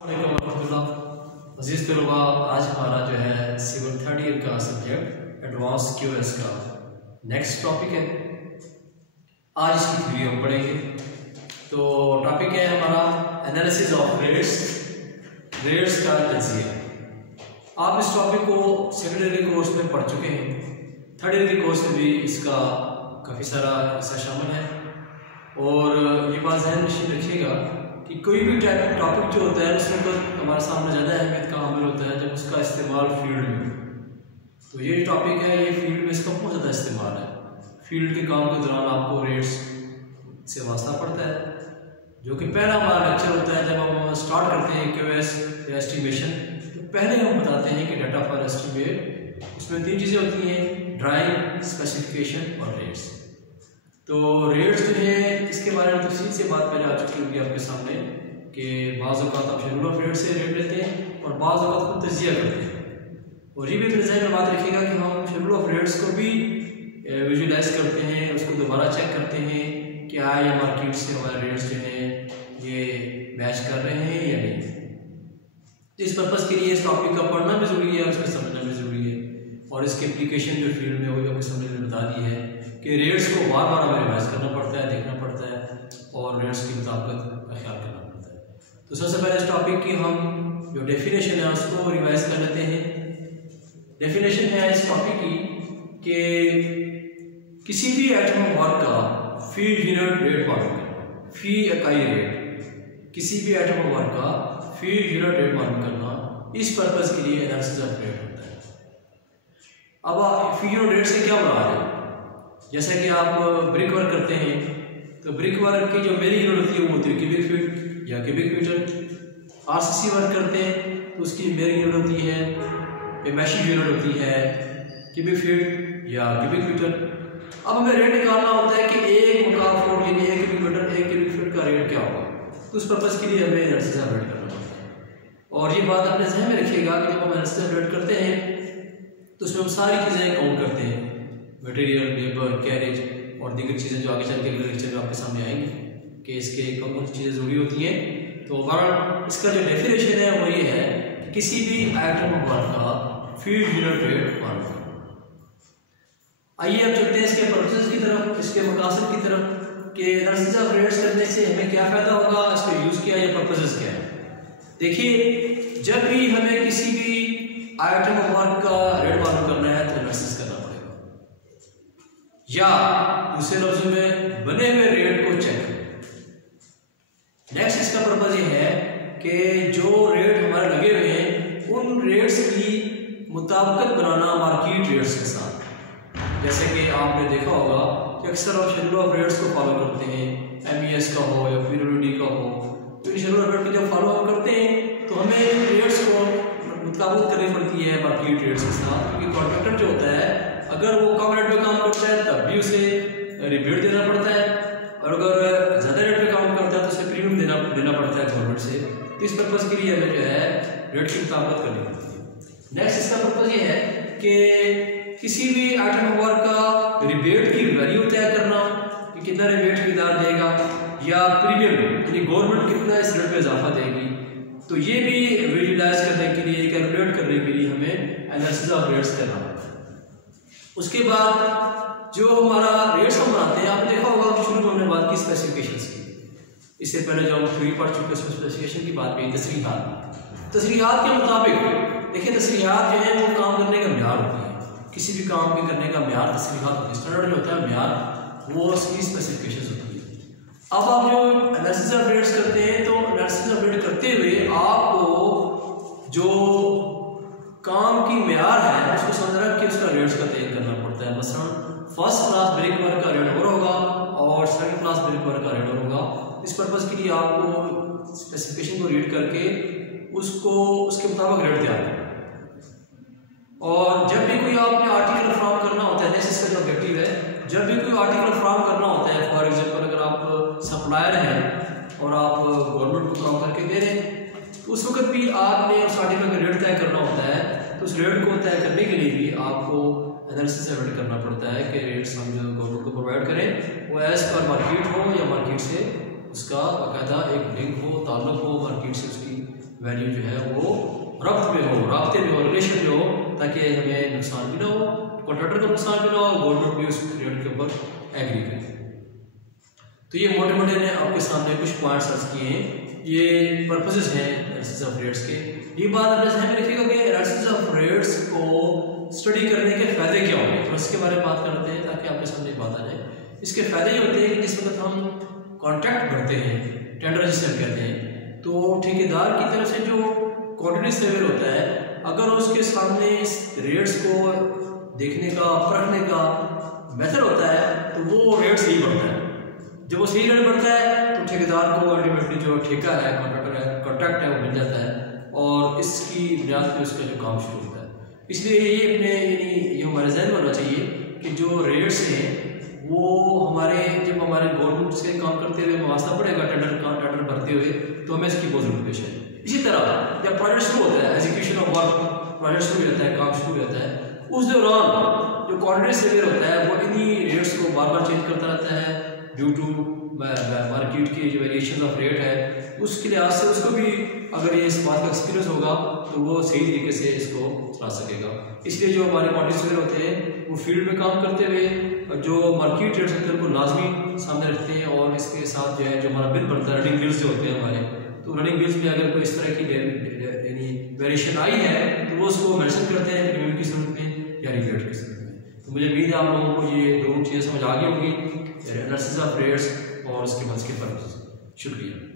अजीज़ तलबा, आज हमारा जो है सिविल थर्ड ईयर का सब्जेक्ट एडवांस क्यूएस का नेक्स्ट टॉपिक है। आज इसकी थ्योरी हम पढ़ेंगे। तो टॉपिक है हमारा एनालिसिस ऑफ रेट्स का तजिया। आप इस टॉपिक को सेकेंडरी कोर्स में पढ़ चुके हैं, थर्ड ईयर के कोर्स में भी इसका काफ़ी सारा हिस्सा शामिल है। और ये बात ध्यान में रखिएगा कि कोई भी टॉपिक जो होता है उसमें तो हमारे सामने ज़्यादा अहमियत का हामिल होता है जब उसका इस्तेमाल फील्ड में। तो ये टॉपिक है, ये फील्ड में इसका बहुत ज़्यादा इस्तेमाल है। फील्ड के काम के दौरान आपको रेट्स से वास्ता पड़ता है, जो कि पहला हमारा लेक्चर होता है जब हम स्टार्ट करते हैं क्यूएस या एस्टिमेशन। तो पहले हम बताते हैं कि डाटा फॉर एस्टिमेट, उसमें तीन चीज़ें होती हैं: ड्राइंग, स्पेसिफिकेशन और रेट्स। तो रेट्स जो है इसके बारे में तफसील से बात पहले आ चुकी होगी आपके सामने कि बाज़ औक़ात आप शेड्यूल ऑफ रेट से रेट लेते हैं और बाज़ औक़ात खुद तजिया करते हैं। और ये भी अपने ज़हन में बात रखिएगा कि हम शेड्यूल ऑफ रेट्स को भी विजुलाइज करते हैं, उसको दोबारा चेक करते हैं कि हाँ या मार्केट से हमारे रेट्स जो हैं ये मैच कर रहे हैं या नहीं। इस पर्पज़ के लिए इस टॉपिक का पढ़ना भी ज़रूरी है, उसको समझना भी ज़रूरी है। और इसकी एप्लीकेशन जो फील्ड में वो भी आपको समझ में बता दी है कि रेट्स को बार बार हमें रिवाइज करना पड़ता है, देखना पड़ता है और रेट्स की मुताबिकत का ख्याल करना पड़ता है। तो सबसे पहले इस टॉपिक की हम जो डेफिनेशन है उसको रिवाइज कर लेते हैं। डेफिनेशन है इस टॉपिक की कि किसी भी आइटम ऑफ वर्क का फी यूनिट रेट मालूम करना, फी इकाई रेट, किसी भी आइटम ऑफ वर्क का फी यूनिट रेट मालूम करना, इस पर्पज़ के लिए एनालिसिस ऑफ रेट होता है। अब फी यूनिट रेट से क्या मुराद है? जैसे कि आप ब्रिक वर्क करते हैं तो ब्रिक वर्क की जो मेरी यूनिट होती है वो होती है क्यूबिक फीट या क्यूबिक मीटर। आरसीसी वर्क करते हैं तो उसकी मेरी यूनिट होती है, पेमेशी यूनिट होती है क्यूबिक फीट या क्यूबिक मीटर। अब हमें रेट निकालना होता है कि एक मुकाम फुट यानी एक क्यूबिक मीटर, एक क्यूबिक फीट का रेट क्या होगा। तो उस पर्पज़ के लिए हमें एनालिसिस ऑफ रेट करना होता है। और ये बात अपने ज़हन में रखिएगा कि जब हम एनालिसिस ऑफ रेट करते हैं तो उसमें हम सारी चीज़ें काउंट करते हैं, मटेरियल, लेबर, कैरेज और दीगर चीज़ें जो आगे चल के अगले लेक्चर में आपके सामने आएंगी कि इसके कौन कौन सी चीज़ें ज़रूरी होती हैं। तो ओवरऑल इसका जो डेफिनेशन है वो ये है कि किसी भी आइटम ऑफ वर्क का फील्ड यूनिट रेट मालूम करना। आइए अब चलते हैं इसके पर्पसेस की तरफ, इसके मकासद की तरफ कि एनालिसिस ऑफ रेट्स करने से हमें क्या फ़ायदा होगा, इसका यूज़ क्या या पर्पसेस क्या है। देखिए, जब भी हमें किसी भी आइटम ऑफ वर्क का रेट मालूम करना है तो एनालिसिस करना पड़ेगा, या दूसरे लफ्ज़ों में बने हुए रेट को चेक करें। नेक्स्ट इसका पर्पज़ ये है कि जो रेट हमारे लगे हुए हैं उन रेट्स की मुताबिकत बनाना मार्केट रेट्स के साथ। जैसे कि आपने देखा होगा कि अक्सर हम शेड्यूल ऑफ रेट्स को फॉलो करते हैं, एमईएस का हो या पीरियोडिटी का हो। तो शेड्यूल ऑफ रेट को जब फॉलो करते हैं तो हमें रेट्स को मुताबिकत करनी पड़ती है मार्केट रेट्स के साथ, क्योंकि कॉन्ट्रैक्टर जो होता है अगर वो कम रेट पे काम करता है तब भी उसे रिबेट देना पड़ता है, और अगर ज़्यादा रेट पे काम करता है तो उसे प्रीमियम देना पड़ता है गवर्नमेंट से। तो इस पर्पज़ के लिए हमें जो है रेट की मुताबिकत करनी पड़ती है। नेक्स्ट इसका पर्पज़ ये है कि किसी भी आइटम ऑफ वर्क का रिबेट की वैल्यू तय करना कि कितना रिबेट खरीदार देगा, या प्रीमियम यानी गवर्नमेंट कितना इस रेट में इजाफा देगी। तो ये भी विजुलाइज करने के लिए, कैलकुलेट करने के लिए हमें एनालिसिस ऑफ रेट्स करना पड़ता है। उसके बाद जो हमारा रेट्स हम बनाते हैं, आपने देखा होगा कि शुरू में हमने बात की स्पेसिफिकेशंस की। इससे पहले जो हम थ्योरी पढ़ चुके हैं स्पेसिफिकेशन की बात की, तस्रीहात के मुताबिक। देखिए, तस्रीहात जो है वो काम करने का म्यार होती है, किसी भी काम के करने का म्यार तस्रीहात होती है। स्टैंडर्ड जो होता है म्यार, वो उसकी स्पेसिफिकेशंस होती है। अब आप जो एनालिसिस ऑफ रेट्स करते हैं तो एनालिसिस ऑफ रेट करते हुए आपको जो काम की म्यार है उसको समझ रख के उसका रेट्स का तय करना पड़ता है। मसलन फर्स्ट क्लास ब्रिक वर्क का रेट और होगा और सेकंड क्लास ब्रिक वर्क का रेट और होगा। इस पर्पज़ के लिए आपको स्पेसिफिकेशन को रीड करके उसको उसके मुताबिक रेट तैयार करना। और जब भी कोई आपने आर्टिकल फ्राहम करना होता है, जैसे इसका जो ऑब्जेक्टिव है, जब भी कोई आर्टिकल फ्राहम करना होता है, फॉर एग्जाम्पल अगर आप सप्लायर हैं और आप गवर्नमेंट को काम करके दे रहे हैं, तो उस वक्त भी आपने उस आर्टिकल का रेट तय करना होता है। तो उस रेट को तय करने के लिए भी आपको एनालिसिस रेट करना पड़ता है कि रेट्स हम जो गवर्नमेंट को प्रोवाइड करें वो एज़ पर मार्केट हो या मार्केट से उसका बाकायदा एक लिंक हो, ताल्लुक हो, मार्केट से उसकी वैल्यू जो है वो रब्त में हो, राब्ते में हो, रिलेशन में हो, ताकि हमें नुकसान भी ना हो, कॉन्ट्रैक्टर का नुकसान भी ना हो, गवर्नमेंट भी उस रेट के ऊपर एग्री करे। तो ये मोटे मोटे ने आपके सामने कुछ पॉइंट्स अर्ज किए हैं, ये पर्पसेस हैं एनालिसिस ऑफ रेट्स के। ये बात अपने ध्यान में रखिएगा कि एनालिसिस ऑफ रेट्स को स्टडी करने के फायदे क्या होंगे, तो इसके बारे में बात करते हैं ताकि आपके सामने बात आ जाए। इसके फायदे ये होते हैं कि जिस वक्त हम कॉन्ट्रैक्ट भरते हैं, टेंडर जिसे हम कहते हैं, तो ठेकेदार की तरफ से जो क्वांटिटी सर्वे होता है, अगर उसके सामने इस रेट्स को देखने का, परखने का मेथड होता है, तो वो रेट सही बढ़ता है। जब वो सही रेट बढ़ता है तो ठेकेदार को अल्टीमेटली जो ठेका है, कॉन्ट्रैक्ट है, वो मिल जाता है और इसकी बुनियाद पर उसका जो काम शुरू होता है। इसलिए ये अपने ये हमारे जहन में होना चाहिए कि जो रेट्स हैं वो हमारे, जब हमारे गवर्नमेंट से काम करते हुए वास्ता पड़ेगा टेंडर भरते हुए, तो हमें इसकी बहुत जरूरत पेश है। इसी तरह जब प्रोजेक्ट शुरू होता है, एग्जीक्यूशन ऑफ वर्क, प्रोजेक्ट शुरू हो जाता है, काम शुरू हो जाता है, उस दौरान जो क्वांटिटी सर्वेयर होता है वो इन्हीं रेट्स को बार बार चेंज करता रहता है ड्यू टू मार्केट की जो वेरिएशन ऑफ रेट है, उसके लिहाज से उसको भी अगर ये इस बात का एक्सपीरियंस होगा तो वो सही तरीके से इसको चला सकेगा। इसलिए जो हमारे क्वांटिटी सर्वेयर होते हैं वो फील्ड में काम करते हुए जो मार्केट रेट्स होते हैं उनको लाजमी सामने रखते हैं, और इसके साथ जो है जो हमारा बिल बनता है, रनिंग बिल्स जो होते हैं हमारे, तो रनिंग बिल्स में अगर कोई इस तरह की यानी वेरिएशन आई है तो वो उसको मेंशन करते हैं प्रीमियम की सूरत में या रिग्रेट की सूरत में। तो मुझे उम्मीद है आप लोगों को ये दोनों चीज़ें समझ आ गई होंगी, एनालिसिस ऑफ रेट्स और उसके बाद इसके पर्पस। शुक्रिया।